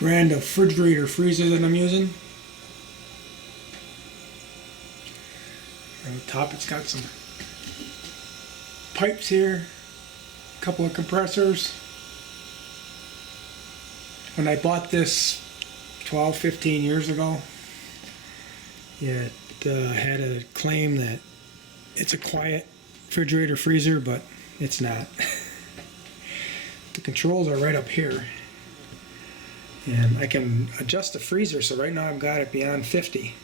brand of refrigerator freezer that I'm using. On the top it's got some pipes here, a couple of compressors. When I bought this 12-15 years ago, it had a claim that it's a quiet refrigerator freezer, but it's not. The controls are right up here, and I can adjust the freezer, so right now I've got it beyond 50.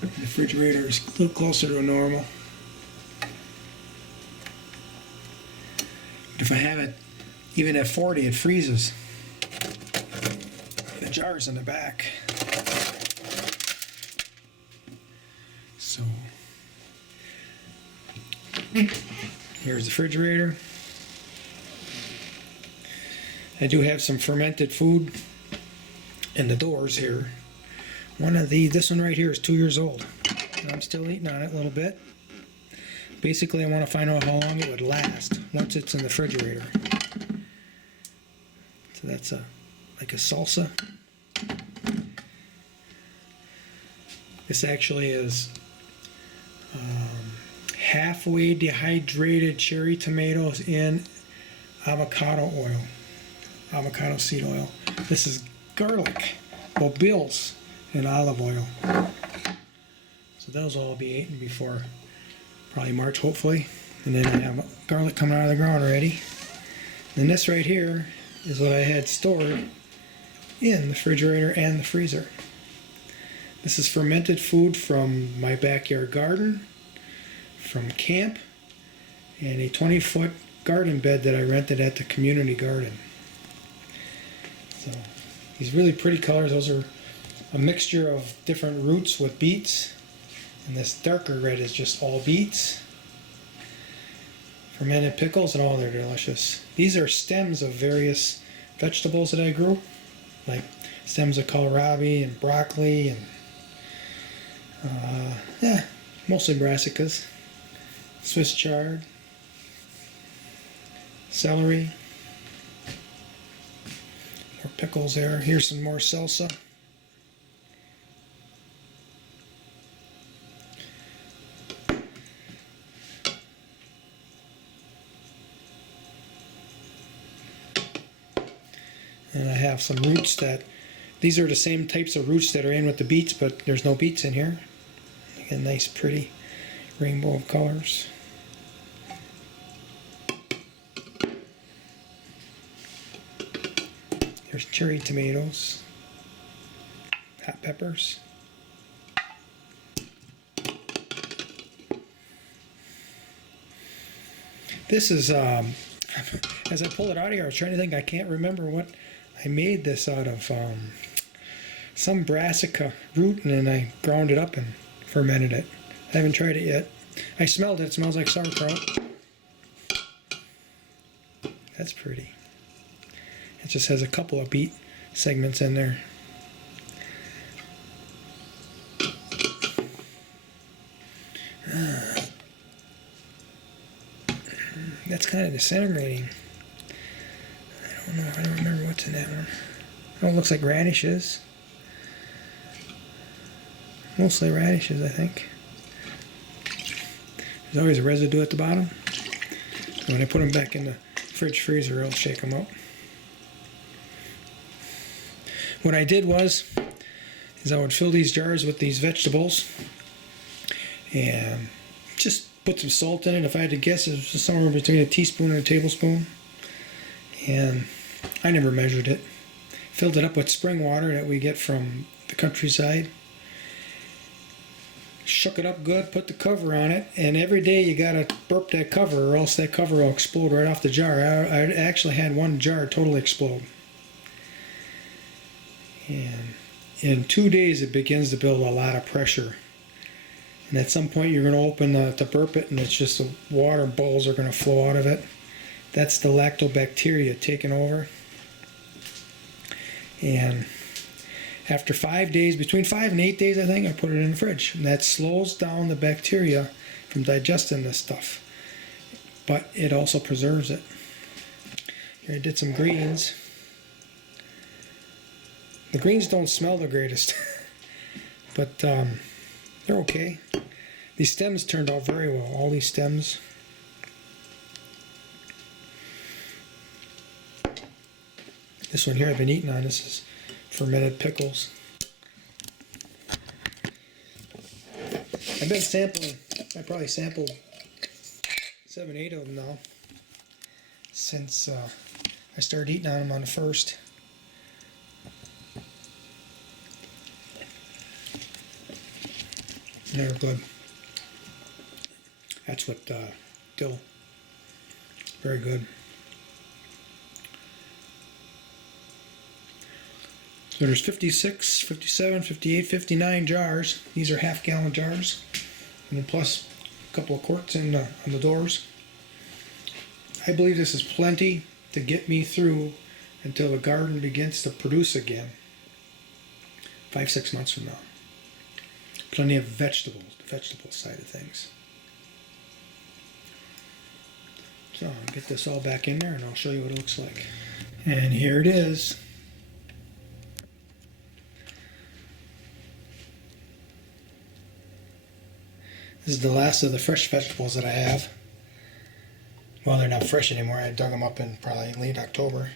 The refrigerator is a little closer to normal. But if I have it even at 40, it freezes. The jar's in the back. So here's the refrigerator. I do have some fermented food in the doors here. This one right here is 2 years old. I'm still eating on it a little bit. Basically, I want to find out how long it would last once it's in the refrigerator. So that's like a salsa. This actually is halfway dehydrated cherry tomatoes in avocado oil, avocado seed oil. This is garlic, bills, and olive oil. So those will all be eaten before probably March, hopefully. And then I have garlic coming out of the ground already. And this right here is what I had stored in the refrigerator and the freezer. This is fermented food from my backyard garden, from camp, and a 20-foot garden bed that I rented at the community garden. So these really pretty colors, those are a mixture of different roots with beets, and this darker red is just all beets. Fermented pickles, and they're delicious. These are stems of various vegetables that I grew, like stems of kohlrabi and broccoli, and mostly brassicas, Swiss chard, celery, more pickles there. Here's some more salsa. And I have some roots these are the same types of roots that are in with the beets, but there's no beets in here. A nice pretty rainbow of colors. There's cherry tomatoes, hot peppers. This is, as I pull it out of here, I was trying to think, I can't remember what I made this out of. Some brassica root, and then I ground it up and fermented it. I haven't tried it yet. I smelled it. It smells like sauerkraut. That's pretty. It just has a couple of beet segments in there. That's kind of disintegrating. I don't know. I don't remember what's in that one. Oh, it looks like radishes. Mostly radishes, I think. There's always a residue at the bottom. When I put them back in the fridge freezer, I'll shake them out. What I did is I would fill these jars with these vegetables and just put some salt in it. If I had to guess, it was somewhere between a teaspoon and a tablespoon. And I never measured it. Filled it up with spring water that we get from the countryside. Shook it up good, put the cover on it, and every day you gotta burp that cover or else that cover will explode right off the jar. I actually had one jar totally explode. And in 2 days it begins to build a lot of pressure. And at some point you're going to open to burp it, and it's just the water bubbles are going to flow out of it. That's the lactobacteria taking over. And after 5 days, between 5 and 8 days, I think, I put it in the fridge. And that slows down the bacteria from digesting this stuff. But it also preserves it. I did some greens. The greens don't smell the greatest, but they're okay. These stems turned out very well, all these stems. This one here I've been eating on. This is fermented pickles. I've been sampling, I probably sampled 7, 8 of them now since I started eating on them on the 1st. They're good. That's what dill. Very good. So there's 56, 57, 58, 59 jars. These are half-gallon jars, and then plus a couple of quarts on the doors. I believe this is plenty to get me through until the garden begins to produce again. 5, 6 months from now. Plenty of vegetables, the vegetable side of things. So I'll get this all back in there and I'll show you what it looks like. And here it is. This is the last of the fresh vegetables that I have. Well, they're not fresh anymore. I dug them up in probably late October.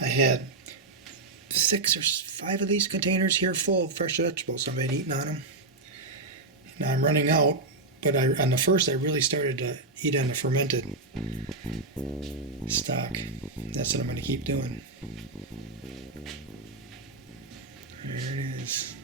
I had 6 or 5 of these containers here full of fresh vegetables. I've been eating on them. Now I'm running out, but on the 1st I really started to eat on the fermented stock. That's what I'm going to keep doing. There it is.